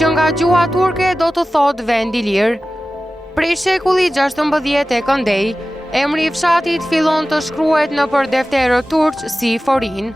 që nga gjuha turke do të thot vend i lirë. Prej shekulli 16 e këndej, emri i fshatit fillon të shkruhet nëpër defterët turq si Forin.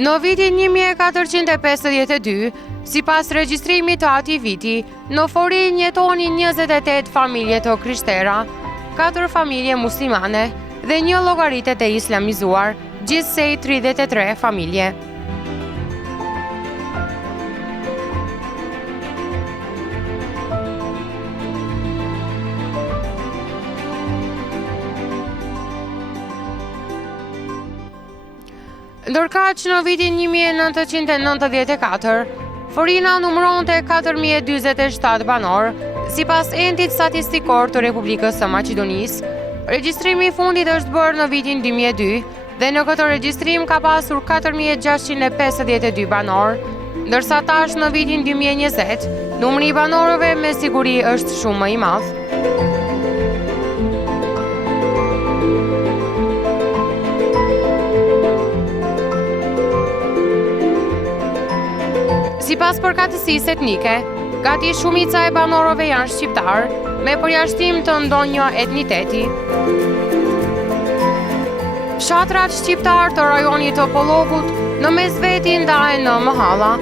Në vitin 1452, sipas regjistrimit të atij viti, në Forin jetonin 28 familje të krishterë, 4 familje muslimane dhe 1 llogaritë e islamizuar, gjithsej 33 familje. Ndërkaq në vitin 1994, Forina numëronte 4047 banor, sipas endit statistikor të Republikës së Maqedonisë. Regjistrimi i fundit është bërë në vitin 2002 dhe në këtë regjistrim ka pasur 4652 banor, ndërsa tash në vitin 2020 numri i banorëve me siguri është shumë më i madh. Sipas përkatësisë etnike, gati shumica e banorëve janë shqiptarë, me përjashtim të ndonjë etniteti. Fshatrat shqiptar të rajonit të Pollogut në mesveti ndahen në mahalla,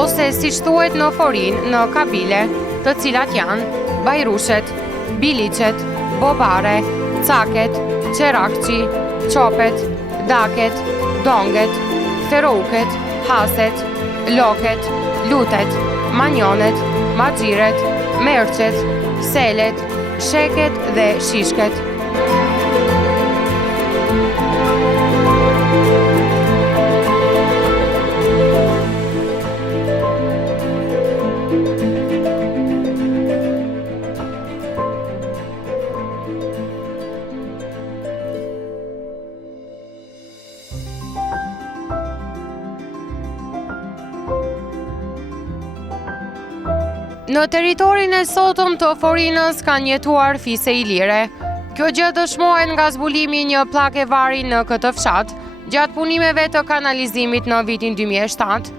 ose siç thuhet në Forin, në kabile, të cilat janë Bajrushet, Biliqet, Bobare, Caket, Qerakçi, Çopet, Daket, Donget, Ferouket, Haset, Loket, Lutet, Manjonet, Maxhiret, Merqet, Selet, Sheket dhe Shishket. Në territorin e sotëm të Forinës kanë jetuar fise ilire. Kjo gjë dëshmohet nga zbulimi i një pllake vari në këtë fshat, gjatë punimeve të kanalizimit në vitin 2007.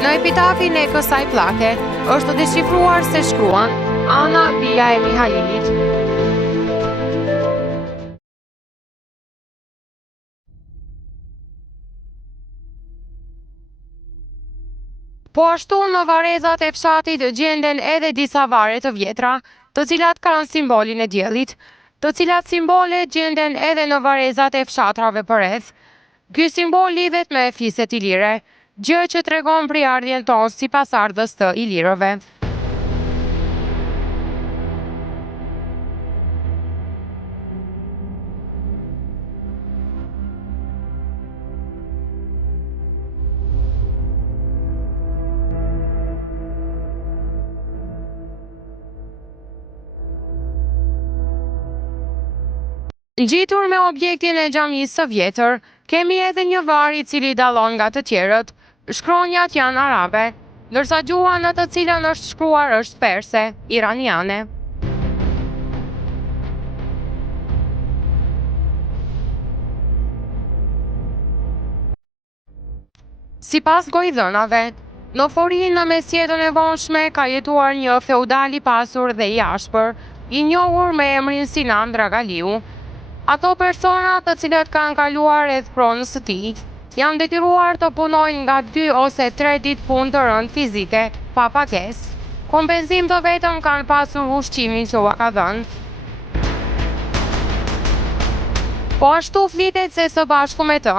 Në epitafin e kësaj pllake është deshifruar se shkruan Ana Bia e Mihailit. Po ashtu në varezat e fshatit gjenden edhe disa vare të vjetra, të cilat kanë simbolin e diellit, të cilat simbole gjenden edhe në varezat e fshatrave përreth. Ky simbol lidhet me fiset ilire, gjë që tregon priardhjen tonë si pasardhës të ilirëve. Ngjitur me objektin e xhamisë së vjetër, kemi edhe një var i cili dallon nga të tjerët. Shkronjat janë arabe, ndërsa gjuha në të cilën është shkruar është perse, iraniane. Sipas gojdhënave, në Forin në mesjetën e vonshme ka jetuar një feudal i pasur dhe i ashpër, i njohur me emrin Sinan Dragaliu. Ato persona të cilat kanë kaluar rreth pronës së tij janë detyruar të punojnë nga 2 ose 3 ditë punë të rëndë fizike, pa pagesë. Kompenzim të vetëm kanë pasur ushqimin që ua ka dhënë. Po ashtu flitet se së bashku me të,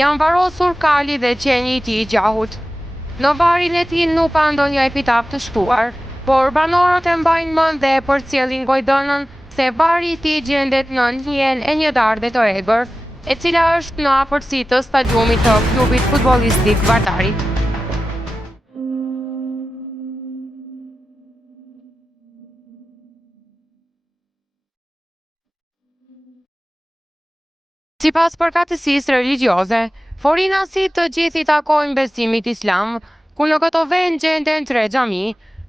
janë varosur kali dhe qenji i tij i gjahut. Në varin e tij nuk ka ndonjë epitaf të shkruar, por banorët e mbajnë mend dhe përcjellin gojdhënën se vari i tij gjendet në njën e një darde të egër, e cila është në afërsi të stadiumit të klubit futbollistik Vardarit. Sipas përkatësisë religjioze, forinasit të gjithë i takojnë besimit islam, ku në këto vend gjenden 3 xhami,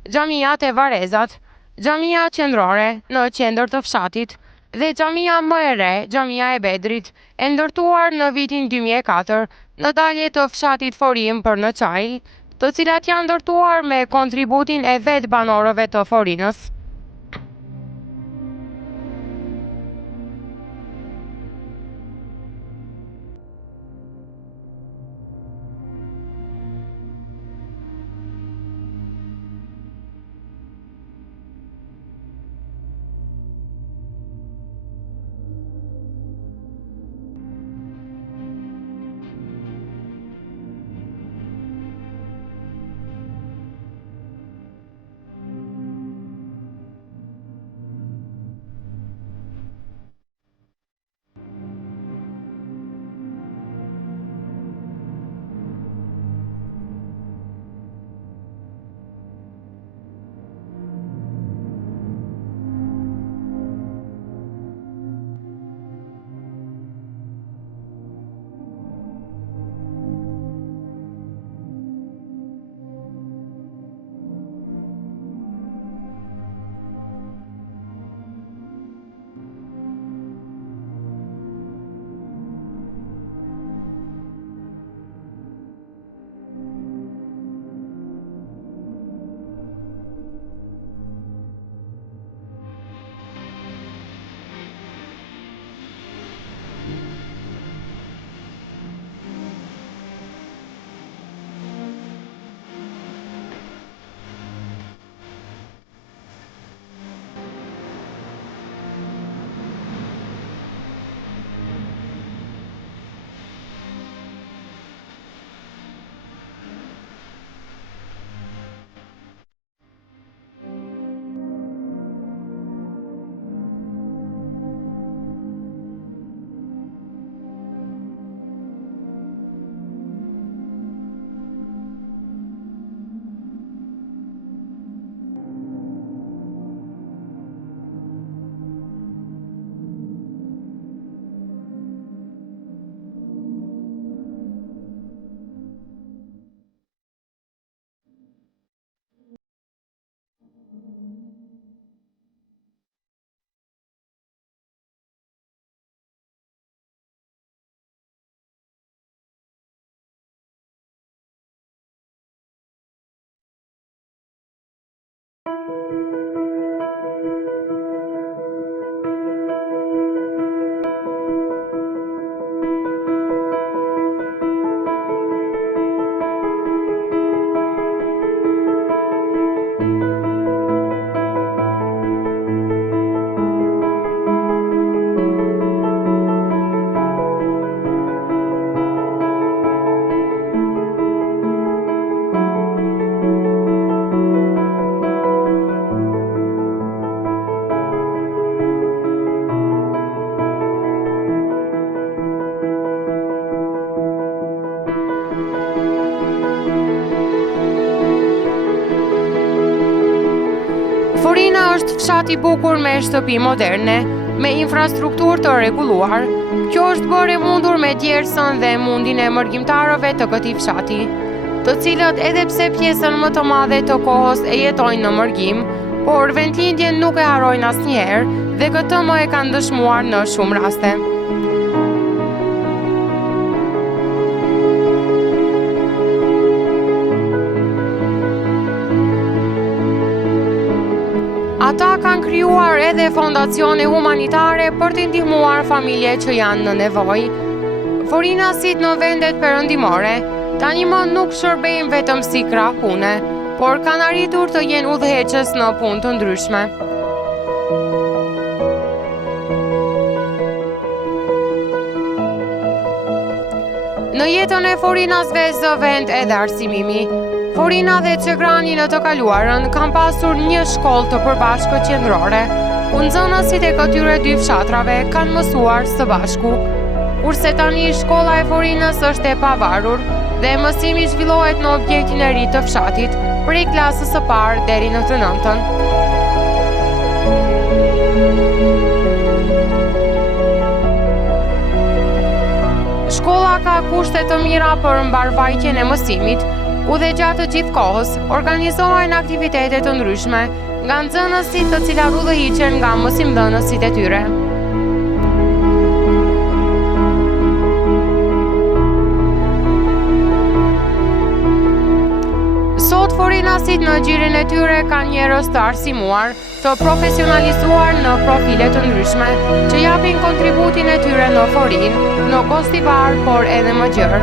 xhamia te Varezat, xhamia qendrore në qendër të fshatit dhe xhamia më e re, xhamia e Bedrit, e ndërtuar në vitin 2004 në dalje të fshatit Forim për në Çaj, të cilat janë ndërtuar me kontributin e vetë banorëve të Forinës. Forina është fshat i bukur me shtëpi moderne, me infrastrukturë të rregulluar. Kjo është bërë e mundur me djersën dhe mundin e mërgjimtarëve të këtij fshati, të cilët edhe pse pjesën më të madhe të kohës e jetojnë në mërgjim, por vendlindjen nuk e harrojnë asnjëherë dhe këtë më e kanë dëshmuar në shumë raste. Ata kanë krijuar edhe fondacione humanitare për të ndihmuar familje që janë në nevojë. Forinasit në vendet perëndimore tani më nuk shërbejnë vetëm si krah pune, por kanë arritur të jenë udhëheqës në punë të ndryshme. Në jetën e forinasve zë vend edhe arsimimi. Forina dhe Çegrani në të kaluarën kanë pasur një shkollë të përbashkët qendrore, ku nxënësit e këtyre dy fshatrave kanë mësuar së bashku, kurse tani shkolla e Forinës është e pavarur dhe mësimi zhvillohet në objektin e ri të fshatit, prej klasës së parë deri në të 9-ën. Shkolla ka kushte të mira për mbarvajtjen e mësimit, ku dhe gjatë të gjithë kohës organizohen aktivitete të ndryshme nga nxënësit, të cilat udhëhiqen nga mësimdhënësit e tyre. Sot forinasit në gjirin e tyre kanë njerëz të arsimuar, të profesionalizuar në profile të ndryshme, që japin kontributin e tyre në forin, në kostivar, por edhe më gjerë.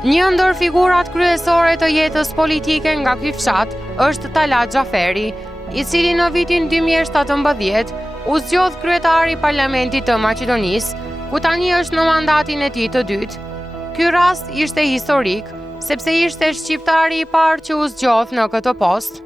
Një ndër figurat kryesore të jetës politike nga ky fshat është Talat Xhaferi, i cili në vitin 2017 u zgjodh kryetari i Parlamentit të Maqedonisë, ku tani është në mandatin e tij të dytë. Ky rast ishte historik, sepse ishte shqiptari i parë që u zgjodh në këtë post.